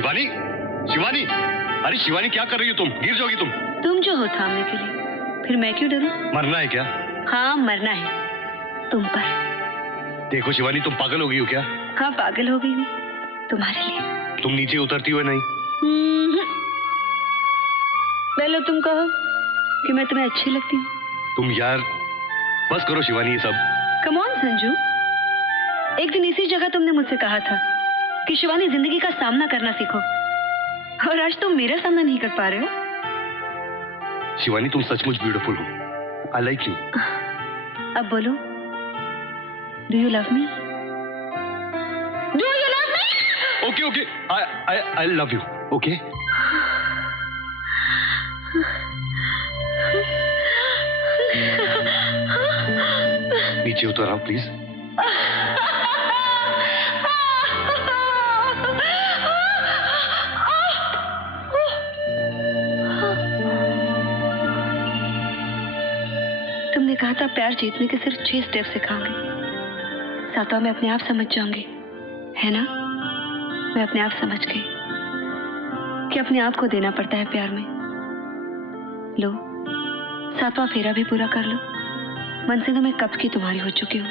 शिवानी, शिवानी, अरे शिवानी क्या कर रही हो तुम? गिर जाओगी तुम। तुम जो हो थामने के लिए, फिर मैं क्यों डरूं? मरना है क्या? हाँ मरना है, तुम पर। देखो शिवानी, तुम पागल हो गई हो क्या? हाँ पागल हो गई हूँ तुम्हारे लिए। तुम नीचे उतरती हुए नहीं। पहले तुम कहो कि मैं तुम्हें अच्छी लगती हूँ। तुम यार बस करो शिवानी ये सब। कम ऑन संजू, एक दिन इसी जगह तुमने मुझसे कहा था कि शिवानी जिंदगी का सामना करना सीखो, और आज तुम मेरा सामना नहीं कर पा रहे हो। शिवानी तुम सचमुच ब्यूटीफुल हो। I like you. अब बोलो, do you love me? Do you love me? Okay okay, I love you. Okay नीचे उतर आओ प्लीज। तुमने कहा था प्यार जीतने के सिर्फ 6 स्टेप सिखाऊंगी, सातवां मैं अपने आप समझ जाऊंगी, है ना? मैं अपने आप समझ गई कि अपने आप को देना पड़ता है प्यार में। लो 7वां फेरा भी पूरा कर लो। मन से तो मैं कब की तुम्हारी हो चुकी हूँ।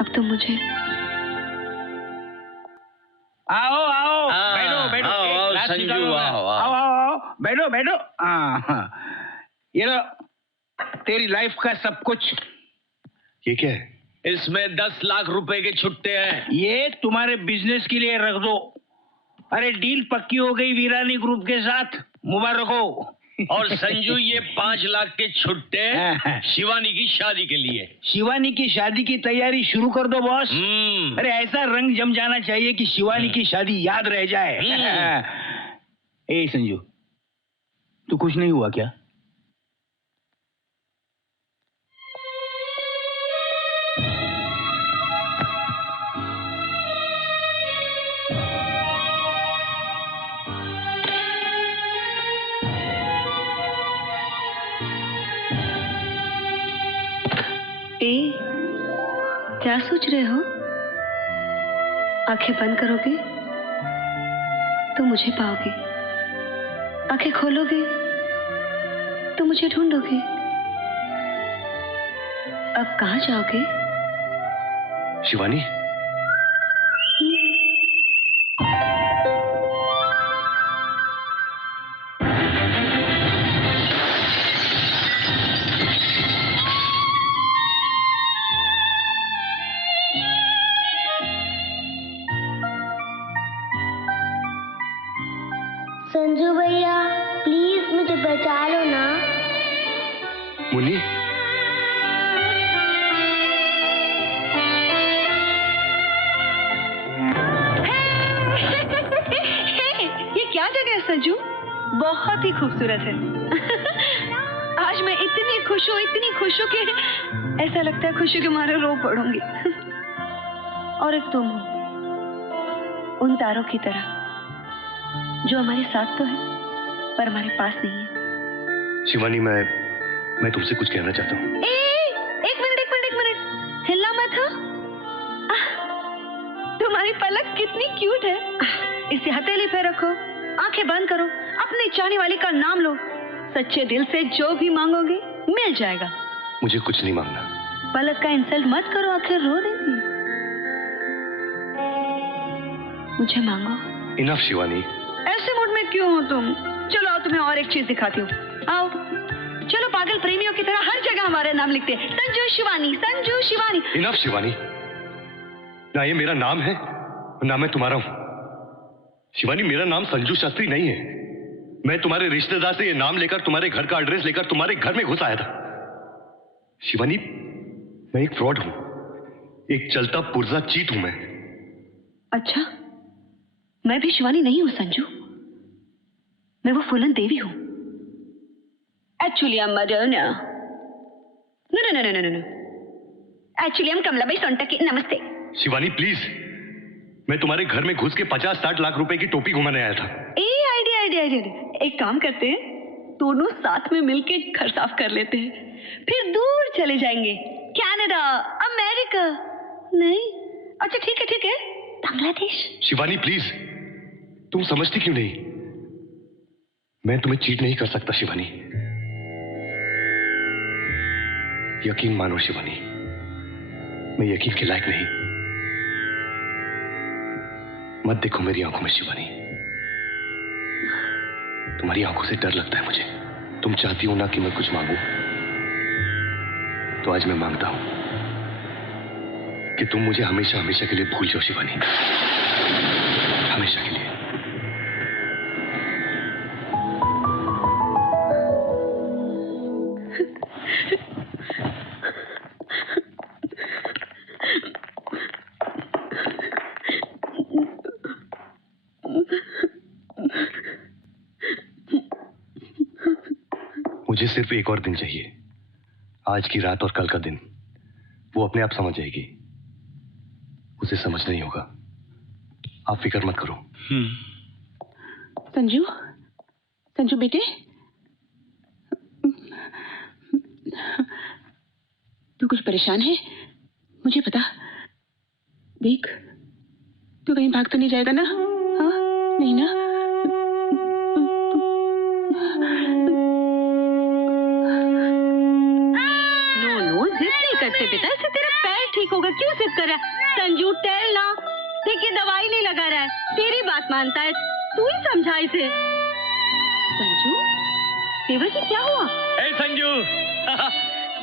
अब तुम मुझे आओ आओ, बैठो बैठो। आओ संजू, आओ आओ, बैठो बैठो। ये लो तेरी लाइफ का सब कुछ। ये क्या है? इसमें 10 लाख रुपए के छुट्टे हैं। ये तुम्हारे बिजनेस के लिए रख दो। अरे डील पक्की हो गई वीरानी ग्रुप के साथ, मुबारक हो। और संजू ये 5 लाख के छुट्टे शिवानी की शादी के लिए। शिवानी की शादी की तैयारी शुरू कर दो बॉस। अरे ऐसा रंग जम जाना चाहिए कि शिवानी की शादी याद रह जाए। ए संजू, तू खुश नहीं हुआ क्या? क्या सोच रहे हो? आंखें बंद करोगे तो मुझे पाओगे, आंखें खोलोगे तो मुझे ढूंढोगे। अब कहां जाओगे? शिवानी, संजू भैया प्लीज मुझे बचा लो ना। मुन्नी, ये क्या जगह है संजू? बहुत ही खूबसूरत है। आज मैं इतनी खुश हूँ, इतनी खुश हूँ कि ऐसा लगता है खुशी के मारे रो पड़ूंगी। और एक तुम हो, उन तारों की तरह जो हमारे साथ तो है पर हमारे पास नहीं है। शिवानी मैं तुमसे कुछ कहना चाहता हूँ। एक मिनट, हिलना मत। तुम्हारी पलक कितनी क्यूट है। इसे हथेली पे रखो, आंखें बंद करो, अपने चाहने वाली का नाम लो, सच्चे दिल से जो भी मांगोगे मिल जाएगा। मुझे कुछ नहीं मांगना। पलक का इंसल्ट मत करो, आखिर रो देगी। मुझे मांगो। इनफ शिवानी। ऐसे मूड में क्यों हो तुम? चलो आओ तुम्हें और एक चीज दिखाती हूँ। आओ चलो, पागल प्रेमियों की तरह हर जगह हमारा नाम लिखते हैं, संजू शिवानी, संजू शिवानी। इनफ शिवानी, ना ये मेरा नाम है ना मैं तुम्हारा हूं। शिवानी मेरा नाम संजू शास्त्री नहीं है। मैं तुम्हारे रिश्तेदार से ये नाम लेकर, तुम्हारे घर का एड्रेस लेकर तुम्हारे घर में घुस आया था। शिवानी मैं एक फ्रॉड हूं, एक चलता पुर्जा चीट हूं मैं। अच्छा, मैं भी शिवानी नहीं हूं संजू, मैं वो फूलन देवी हूं। एक्चुअली आई एम मडर्ना। नो, एक्चुअली हम कमलाबाई सोनटकी। नमस्ते शिवानी प्लीज, मैं तुम्हारे घर में घुस के 50-60 लाख रुपए की टोपी घुमाने आया था। आइडिया। एक काम करते हैं, दोनों साथ में मिलके घर साफ कर लेते हैं, फिर दूर चले जाएंगे, कनाडा, अमेरिका। नहीं, अच्छा ठीक है, बांग्लादेश। शिवानी प्लीज, तुम समझती क्यों नहीं? मैं तुम्हें चीट नहीं कर सकता शिवानी। यकीन मानो शिवानी, मैं यकीन के लायक नहीं। मत देखो मेरी आंखों में शिवानी, तुम्हारी आंखों से डर लगता है मुझे। तुम चाहती हो ना कि मैं कुछ मांगू, तो आज मैं मांगता हूं कि तुम मुझे हमेशा हमेशा के लिए भूल जाओ शिवानी, हमेशा के लिए। मुझे सिर्फ एक और दिन चाहिए। आज की रात और कल का दिन वो अपने आप समझ जाएगी। उसे समझ नहीं होगा, आप फिक्र मत करो। संजू, संजू बेटे, तू कुछ परेशान है? मुझे पता। देख, तू कहीं भाग तो नहीं जाएगा ना? हाँ, नहीं ना? करते बेटा, इससे तेरा पैर ठीक होगा। क्यों जिद कर रहा है? संजू टेल ना, देखिए दवाई नहीं लगा रहा है, तेरी बात मानता है, तू ही समझा इसे। संजू, देवर जी क्या हुआ? ए संजू,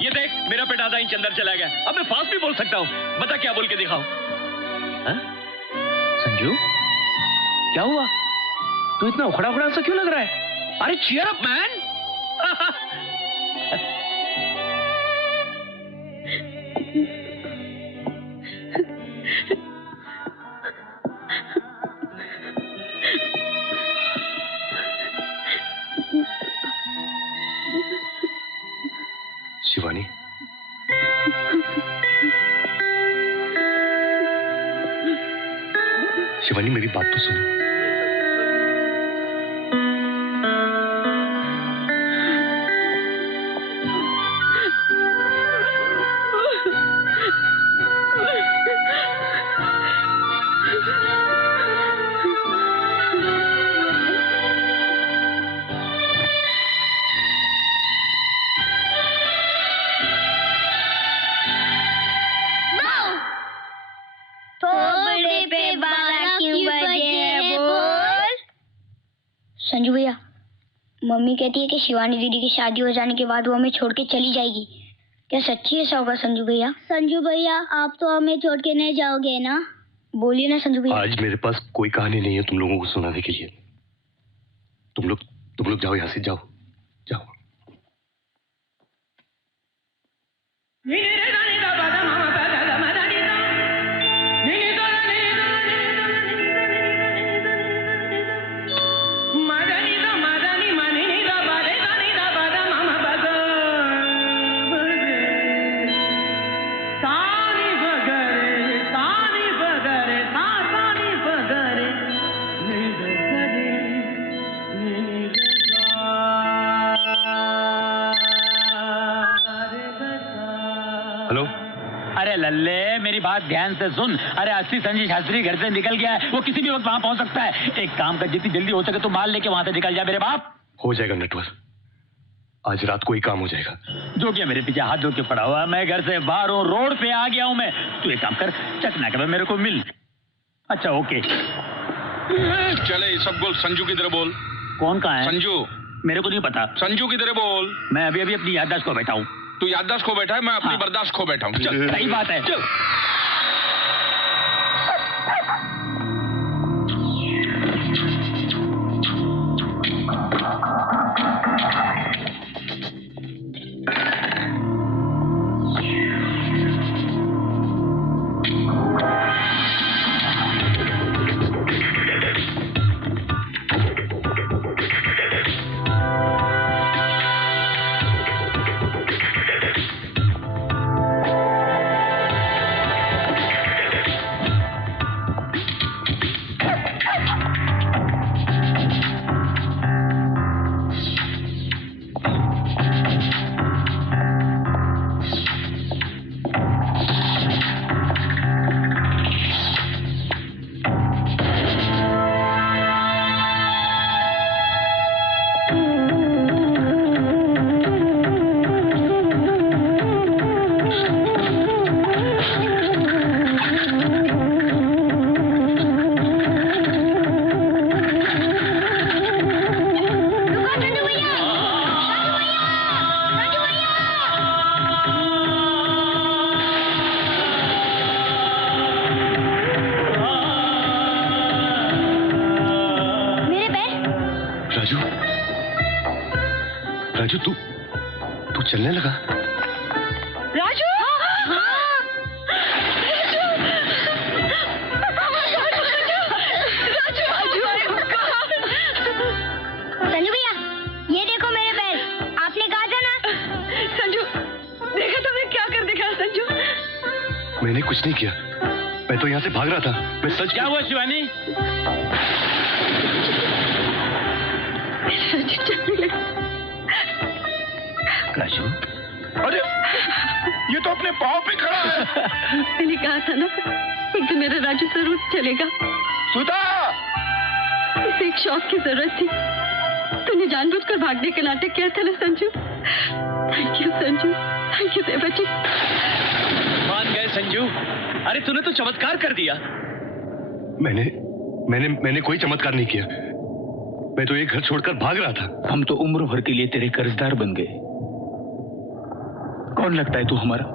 ये देख मेरा पेट आधा इंच अंदर चला गया। अब मैं फास्ट भी बोल सकता हूँ। बता क्या बोल के दिखाऊं? संजू, क्या हुआ? तू इतना उखड़ा उखड़ा सा क्यों लग रहा है? अरे cheer up man. Shivani, Shivani मेरी बात तो सुनो। संजू भैया, मम्मी कहती है कि शिवानी दीदी की शादी हो जाने के बाद वो हमें छोड़ के चली जाएगी। क्या सच्ची ऐसा होगा संजू भैया? संजू भैया, आप तो हमें छोड़ के नहीं जाओगे ना? बोलिए ना संजू भैया। आज मेरे पास कोई कहानी नहीं है तुम लोगों को सुनाने के लिए। तुम लोग जाओ यहाँ से, जाओ जाओ। हेलो। अरे लल्ले, मेरी बात ध्यान से सुन। अरे 80 संजय शास्त्री घर से निकल गया है, वो किसी भी वक्त वहां पहुंच सकता है। एक काम कर, जितनी जल्दी हो सके तो माल लेके वहां से निकल जा मेरे बाप। हो जाएगा नटवर, आज रात को ही काम हो जाएगा। जो क्या मेरे पीछे हाथ धो के पड़ा हुआ, मैं घर से बाहर हूँ, रोड पे आ गया हूँ मैं। तू एक काम कर, चकना के मेरे को मिल। अच्छा ओके। चले ये सब बोल। संजू किधर बोल? कौन कहाँ है? संजू मेरे को नहीं पता। संजू किधर बोल? मैं अभी अभी अपनी याददाश्त को बैठा हूँ। तू याददाश्त खो बैठा है, मैं अपनी हाँ। बर्दाश्त खो बैठा हूँ। चल। सही बात है। चल। चलने लगा। राजू! संजू भैया, ये देखो मेरे पैर। आपने कहा था ना। संजू, देखा तुमने क्या कर दिखाया संजू? मैंने कुछ नहीं किया, मैं तो यहाँ से भाग रहा था। मैं सच। क्या हुआ शिवानी? संजू चलने लगा। राजू, अरे ये तो अपने पाँव पे खड़ा है। मैंने कहा था ना, एक दिन मेरा राजू जरूर चलेगा। सुधा, उसे एक शौक की जरूरत थी। तूने जानबूझकर भागने का नाटक किया था ना Sanju. Thank you Sanju, thank you Devaji. मान गए संजू। अरे तूने तो चमत्कार कर दिया। मैंने कोई चमत्कार नहीं किया। मैं तो एक घर छोड़कर भाग रहा था। हम तो उम्र भर के लिए तेरे कर्जदार बन गए। कौन लगता है तू हमारा?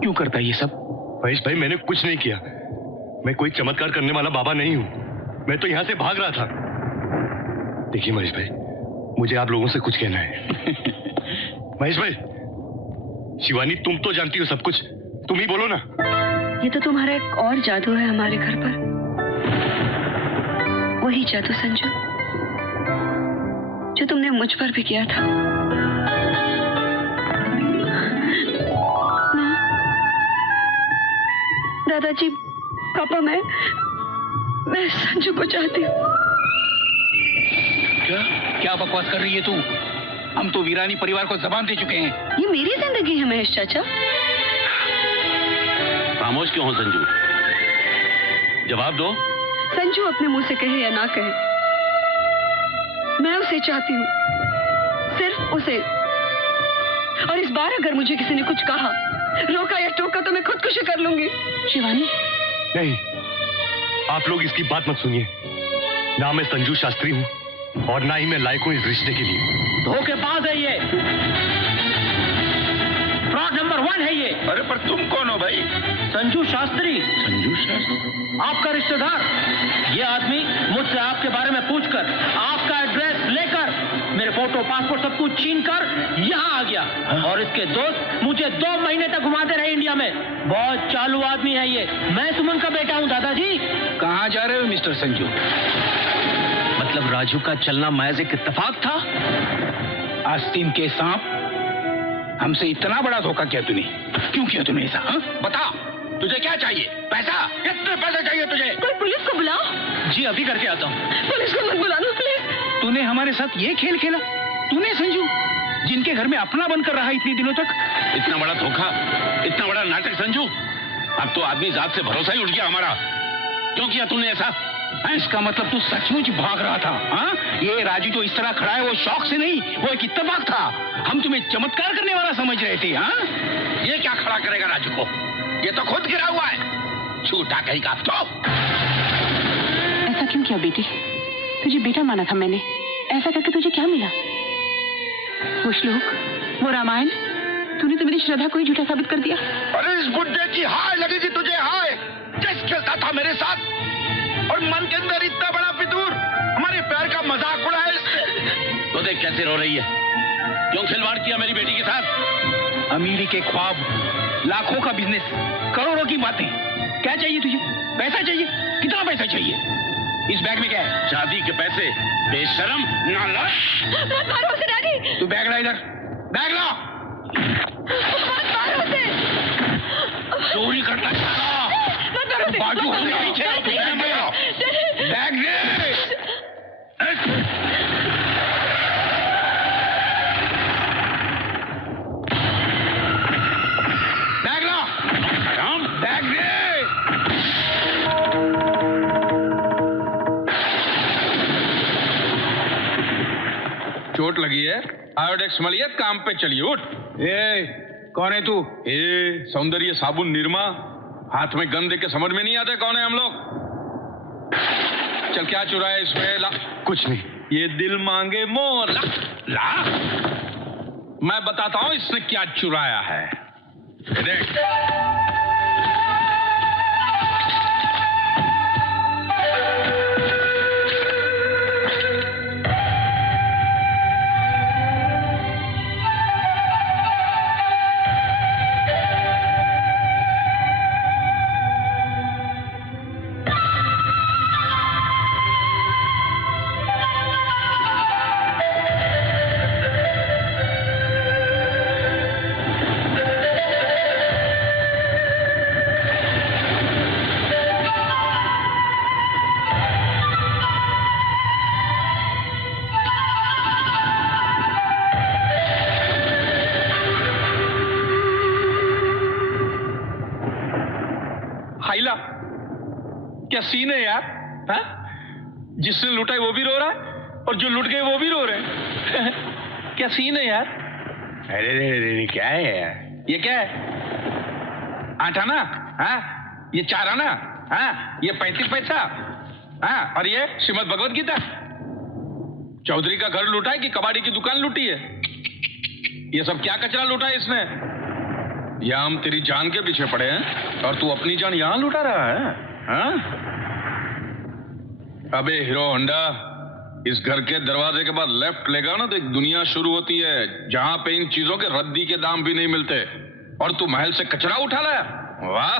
क्यों करता है ये सब? महेश भाई, मैंने कुछ नहीं किया। मैं कोई चमत्कार करने वाला बाबा नहीं हूं। मैं तो यहां से भाग रहा था। देखिए महेश भाई, मुझे आप लोगों से कुछ कहना है। महेश भाई, शिवानी तुम तो जानती हो सब कुछ, तुम ही बोलो ना। ये तो तुम्हारा एक और जादू है हमारे घर पर। वही जादू संजू जो तुमने मुझ पर भी किया था। दादाजी, पापा, मैं संजू को चाहती हूँ। क्या बकवास कर रही है तू? हम तो वीरानी परिवार को जबान दे चुके हैं। ये मेरी जिंदगी है महेश चाचा। खामोश क्यों हो संजू? जवाब दो। संजू अपने मुंह से कहे या ना कहे, मैं उसे चाहती हूँ, सिर्फ उसे। और इस बार अगर मुझे किसी ने कुछ कहा, रोका या टोका, तो मैं खुदकुशी कर लूंगी। शिवानी, नहीं, आप लोग इसकी बात मत सुनिए। ना मैं संजू शास्त्री हूँ और ना ही मैं लायक हूँ इस रिश्ते के लिए। धोखेबाज है ये, फ्रॉड नंबर 1 है ये। अरे पर तुम कौन हो भाई? संजू शास्त्री, संजू शास्त्री? आपका रिश्तेदार। ये आदमी मुझसे आपके बारे में पूछकर, आपका एड्रेस लेकर, मेरे फोटो, पासपोर्ट सब कुछ छीन कर यहाँ आ गया। और इसके दोस्त मुझे 2 महीने तक घुमाते रहे इंडिया में। बहुत चालू आदमी है ये। मैं सुमन का बेटा हूँ दादाजी। कहाँ जा रहे हो मिस्टर संजू? मतलब राजू का चलना महज एक इत्तेफाक था? आस्तीन के सांप, हमसे इतना बड़ा धोखा किया तूने। क्यों किया तूने ऐसा? हाँ? बता, तुझे क्या चाहिए? पैसा? कितने पैसे चाहिए तुझे? कोई पुलिस को बुलाओ। जी अभी करके आता हूँ। पुलिस को मत बुलाना प्लीज। तूने हमारे साथ ये खेल खेला? तूने संजू, जिनके घर में अपना बनकर रहा इतने दिनों तक? इतना बड़ा धोखा, इतना बड़ा नाटक संजू। अब तो आदमी जात से भरोसा ही उठ गया हमारा। क्यों किया तूने ऐसा? इसका मतलब तू सचमुच भाग रहा था? हाँ? ये राजू जो इस तरह खड़ा है वो शौक से नहीं, वो एक इत्तेफाक था। हम तुम्हें चमत्कार करने वाला समझ रहे थे। हाँ? ये क्या खड़ा करेगा राजू को? ये तो खुद गिरा हुआ है। झूठा कहीं का तो। ऐसा क्यों किया बेटी? तुझे बेटा माना था मैंने। ऐसा करके तुझे क्या मिला? वो श्लोक, वो रामायण, तूने तो मेरी श्रद्धा को ही झूठा साबित कर दिया। अरे इस बुड्ढे की हाय लगी थी तुझे, हाय जिस खेलता था मेरे साथ, और मन के अंदर इतना बड़ा फितूर, हमारे प्यार का मजाक उड़ाया इसने। तो देख कैसे रो रही है। क्यों खिलवाड़ किया मेरी बेटी के साथ? अमीरी के ख्वाब, लाखों का बिजनेस, करोड़ों की बातें। क्या चाहिए तुझे? पैसा चाहिए? कितना पैसा चाहिए? इस बैग में क्या है? शादी के पैसे, बेशरम, नालायक। मत मारो उसे डैडी। तू बैग ला इधर, बैग ला। मत मारो उसे। चोरी करता मत मारो उसे। बाजू हमने पीछे आओ, पीछे मत आओ। बैग दे। बैग ला। बैग दे। चोट लगी है, आयोडेक्स मलिए, काम पे चलिए। उठ। कौन है तू? सौंदर्य साबुन निरमा, हाथ में गन दे के समझ में नहीं आता कौन है हम लोग। चल क्या चुराया इसमें? ला। कुछ नहीं। ये दिल मांगे मोर। ला, ला। मैं बताता हूं इसने क्या चुराया है। ये देख। हाइला, क्या सीन है यार? हा? जिसने लूटा है वो भी रो रहा है और जो लूट गए वो भी रो रहे हैं। क्या सीन है यार? अरे क्या है यार? ये क्या है? 8 आना? हाँ? ये 4 आना? हाँ? ये 35 पैसा? हाँ? और ये श्रीमद् भगवत गीता? चौधरी का घर लूटा है कि कबाड़ी की दुकान लूटी है? ये सब क्या कचरा लूटा है इसने? या हम तेरी जान के पीछे पड़े हैं और तू अपनी जान यहां लुटा रहा है? हाँ? अबे हीरो होंडा, इस घर के दरवाजे के बाद लेफ्ट लेगा ना तो एक दुनिया शुरू होती है जहां पे इन चीजों के रद्दी के दाम भी नहीं मिलते, और तू महल से कचरा उठा लाया? वाह!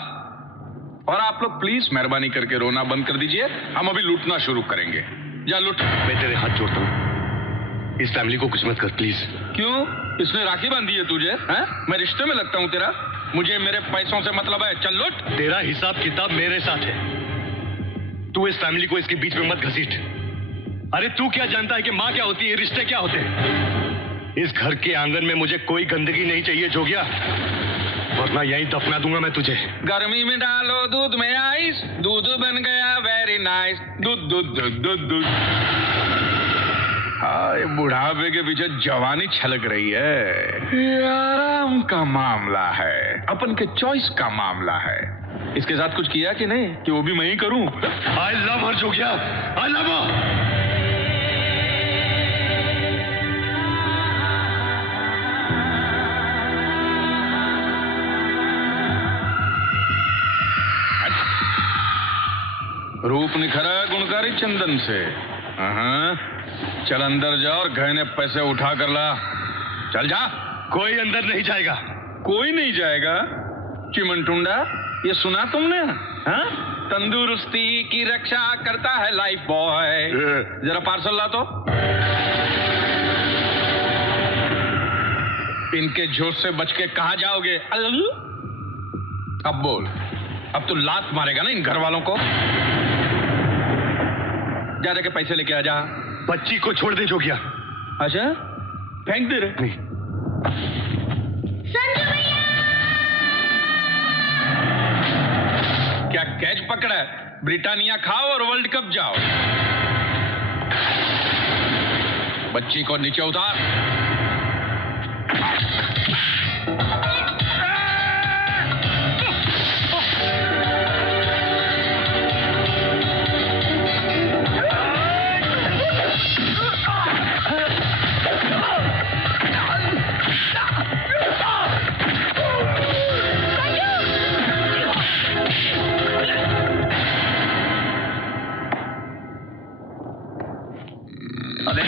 और आप लोग प्लीज मेहरबानी करके रोना बंद कर दीजिए, हम अभी लूटना शुरू करेंगे। जा लूट। मैं तेरे हाथ जोड़ता हूँ, इस फैमिली को कुछ मत कर प्लीज। क्यों? इसने राखी बांधी है तुझे? हैं? मैं रिश्ते में लगता हूँ तेरा? मुझे मेरे पैसों से मतलब है, चल लूट। तेरा हिसाब किताब मेरे साथ है, तू इस फैमिली को इसके बीच में मत घसीट। अरे तू क्या जानता है कि माँ क्या होती है, रिश्ते क्या होते हैं? इस घर के आंगन में मुझे कोई गंदगी नहीं चाहिए जोगिया, वरना यहीं दफना दूंगा मैं तुझे। गर्मी में डालो दूध में आइस, दूध बन गया वेरी नाइस, दूध दूध दूध दूध दूध। हाय, बुढ़ापे के पीछे जवानी छलक रही है। ये आराम का मामला है, अपन के चॉइस का मामला है। इसके साथ कुछ किया कि नहीं कि वो भी मैं ही करूं? आई लव हर जोगिया, आई लव हर। रूप निखरा गुणकारी चंदन से। चल अंदर जा और गहने पैसे उठा कर ला। चल जा। कोई अंदर नहीं जाएगा। कोई नहीं जाएगा? चिमनटुंडा, ये सुना तुमने? हाँ? तंदुरुस्ती की रक्षा करता है लाइफ बॉय। जरा पार्सल ला तो। इनके जोश से बच के कहां जाओगे? अब बोल, अब तू लात मारेगा ना इन घर वालों को? जा के पैसे लेके आ जा। बच्ची को छोड़ दे जोगिया। अच्छा, फेंक दे रे। नहीं। संजू भैया! क्या कैच पकड़ा है? ब्रिटानिया खाओ और वर्ल्ड कप जाओ। बच्ची को नीचे उतार।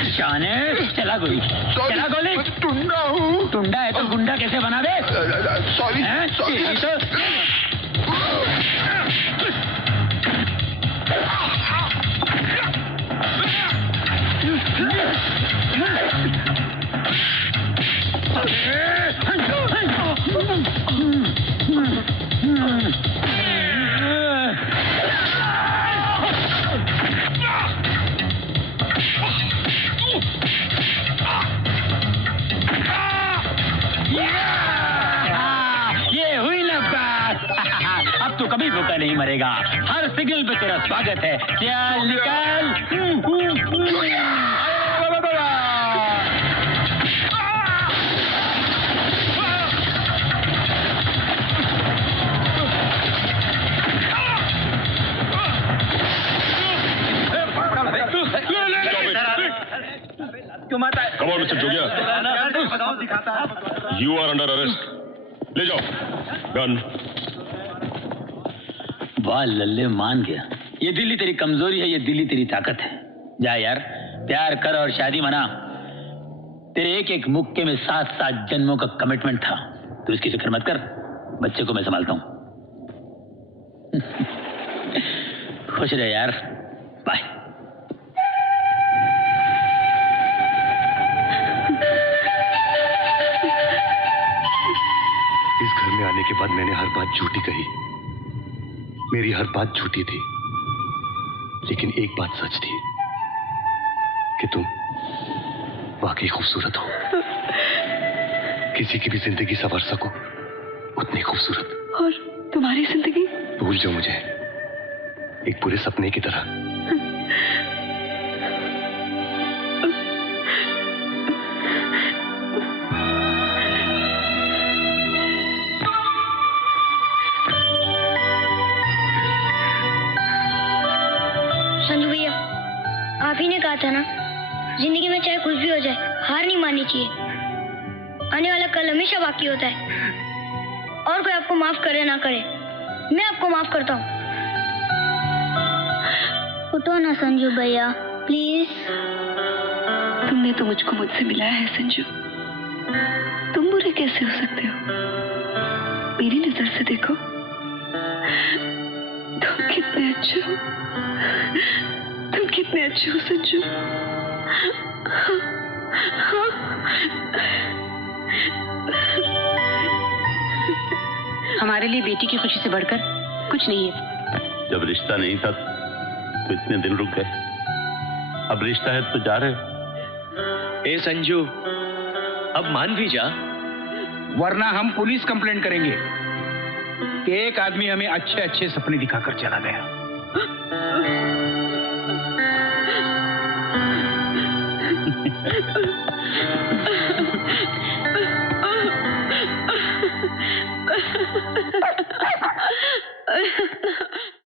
शाने चला गोली, चला गोली। टुंडा हूँ। टुंडा है तो गुंडा कैसे बना दे? सॉरी अब तो कभी भूखा नहीं मरेगा। हर सिग्नल पे तेरा स्वागत है। चल निकल। Come on, Mr. Jogia. You are under arrest. ले जाओ गन। वाह लल्ले, मान गया। ये दिल्ली तेरी कमजोरी है, ये दिल्ली तेरी ताकत है। जा यार, प्यार कर और शादी मना। तेरे एक एक मुक्के में 7-7 जन्मों का कमिटमेंट था। तू इसकी फिक्र मत कर, बच्चे को मैं संभालता हूं। खुश रहे यार, बाय। इस घर में आने के बाद मैंने हर बात झूठी कही, मेरी हर बात झूठी थी, लेकिन एक बात सच थी कि तुम वाकई खूबसूरत हो। किसी की भी जिंदगी संवर सको उतनी खूबसूरत। और तुम्हारी जिंदगी भूल जाओ मुझे एक पूरे सपने की तरह। संजू भैया, आप ही ने कहा था ना, जिंदगी में चाहे कुछ भी हो जाए हार नहीं माननी चाहिए। आने वाला कल हमेशा बाकी होता है, और कोई आपको माफ करे ना करे, मैं आपको माफ करता हूँ। उठो ना संजू भैया, प्लीज। तुमने तो मुझको मुझसे मिलाया है संजू, तुम बुरे कैसे हो सकते हो? मेरी नजर से देखो, तुम कितने अच्छे हो, तुम कितने अच्छे हो संजू। हमारे लिए बेटी की खुशी से बढ़कर कुछ नहीं है। जब रिश्ता नहीं था तो इतने दिन रुक गए, अब रिश्ता है तो जा रहे हो। ए संजू, अब मान भी जा, वरना हम पुलिस कंप्लेंट करेंगे कि एक आदमी हमें अच्छे अच्छे सपने दिखाकर चला गया। Ha ha ha.